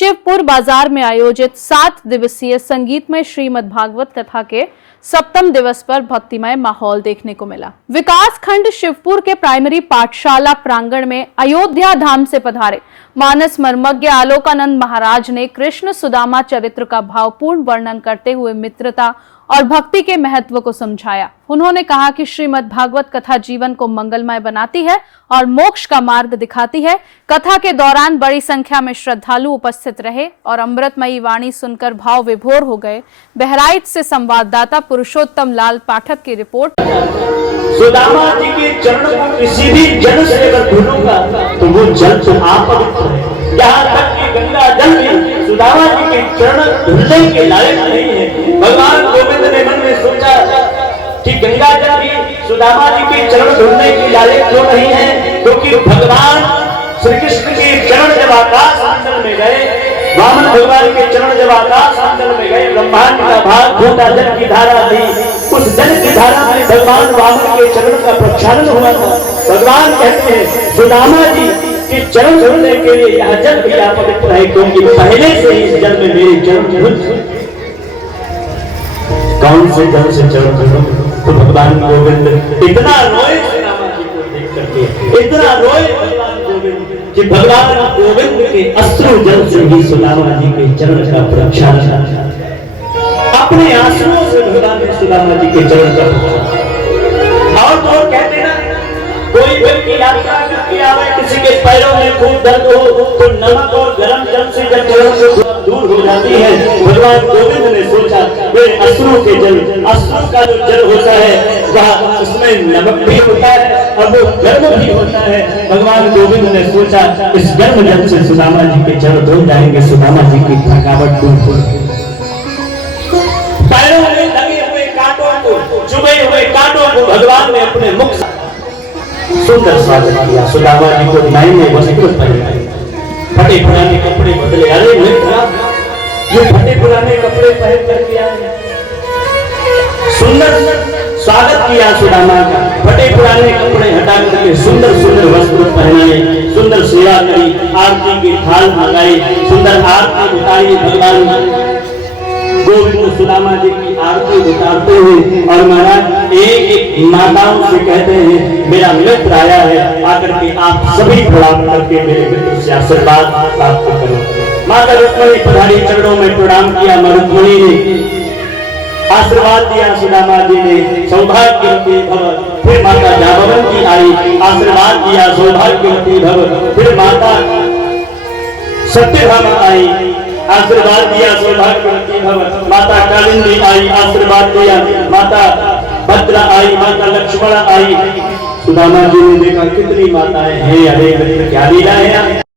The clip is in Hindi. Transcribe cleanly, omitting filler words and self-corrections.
शिवपुर बाजार में आयोजित 7 दिवसीय संगीतमय श्रीमद् भागवत कथा के सप्तम दिवस पर भक्तिमय माहौल देखने को मिला। विकास खंड शिवपुर के प्राइमरी पाठशाला प्रांगण में अयोध्या धाम से पधारे मानस मर्मज्ञ आलोकानंद महाराज ने कृष्ण सुदामा चरित्र का भावपूर्ण वर्णन करते हुए मित्रता और भक्ति के महत्व को समझाया। उन्होंने कहा कि श्रीमद् भागवत कथा जीवन को मंगलमय बनाती है और मोक्ष का मार्ग दिखाती है। कथा के दौरान बड़ी संख्या में श्रद्धालु उपस्थित रहे और अमृतमयी वाणी सुनकर भाव विभोर हो गए। बहराइच से संवाददाता पुरुषोत्तम लाल पाठक की रिपोर्ट। सुदामा जी के चरण को किसी भी जल से अगर धुलूंगा तो वो जल तो अपवित्र है। यहाँ तक कि गंगा जल भी सुदामा जी के चरण धुलने के लायक नहीं है। भगवान गोविंद ने मन में सोचा कि गंगा जल भी सुदामा जी के चरण धुलने के लायक क्यों नहीं है, क्योंकि भगवान श्री कृष्ण के चरण जब आकाश मंडल में गए, वामन भगवान के चरण जब आकाश मंडल में गए, ब्रह्मांड का भाग फूटा जल की धारा थी। उस जल की धारा में भगवान वामन के चरण का प्रक्षालन हुआ था। भगवान कहते हैं सुदामा जी के चरण धुलने के लिए यह जल भी अपवित्र है, क्योंकि पहले से ही इस जल में मेरे चरण धुल। कौन से जल से चरण धुलूं? तो भगवान गोविंद इतना रोए सुदामा जी को देख करके, इतना रोए भगवान गोविंद कि भगवान गोविंद के अश्रु जल से ही सुदामा जी के चरण का प्रक्षालन, अपने आंसुओं से भगवान ने सुदामा जी के चरण का प्रक्षालन। और तो कहते ना, कोई व्यक्ति यात्रा करके आवे, किसी के पैरों में खूब दर्द हो तो नमक और गर्म जल से जब चरण से दूर हो जाती है। भगवान गोविंद ने सोचा मेरे अश्रु के जल, अश्रु का जो जल होता है वह उसमें नमक भी होता है और वो गर्म भी होता है। भगवान गोविंद ने सोचा इस गर्म जल से सुदामा जी के चरण धुल जाएंगे, सुदामा जी की थकावट दूर हो। पैरों में लगे हुए कांटों को, चुभे हुए कांटों को भगवान ने अपने मुख से सुंदर स्वागत किया। सुदामा जी को नए वस्त्र पहनाए, फटे पुराने कपड़े बदले। अरे ये फटे पुराने कपड़े पहन करके आए, सुंदर स्वागत किया सुदामा का। फटे पुराने कपड़े हटा करके सुंदर सुंदर वस्त्र पहनाए, सुंदर सेवा करी, आरती की थाल मंगाई, सुंदर आरती उतारी। भगवान गोविंद सुदामा जी की आरती उतारते हुए और महाराज एक माताओं से कहते हैं मेरा मित्र आया है, आकर के आप सभी प्रणाम करके मेरे मित्र से आशीर्वाद प्राप्त करो। माता रुक्मिणी पधारी, चरणों में प्रणाम किया। रुक्मिणी ने आशीर्वाद दिया सुदामा जी ने, सौभाग्यवती भव। फिर माता जाम्बवती आई, आशीर्वाद दिया, सौभाग्यवती भव। फिर माता सत्यभामा आई, आशीर्वाद दिया, सौभाग्यवती भव। माता कालिंदी आई, आशीर्वाद दिया। माता भद्रा आई, माता लक्ष्मण आई। सुदामा जी ने देखा कितनी माताएं हैं, अरे क्या लीला है।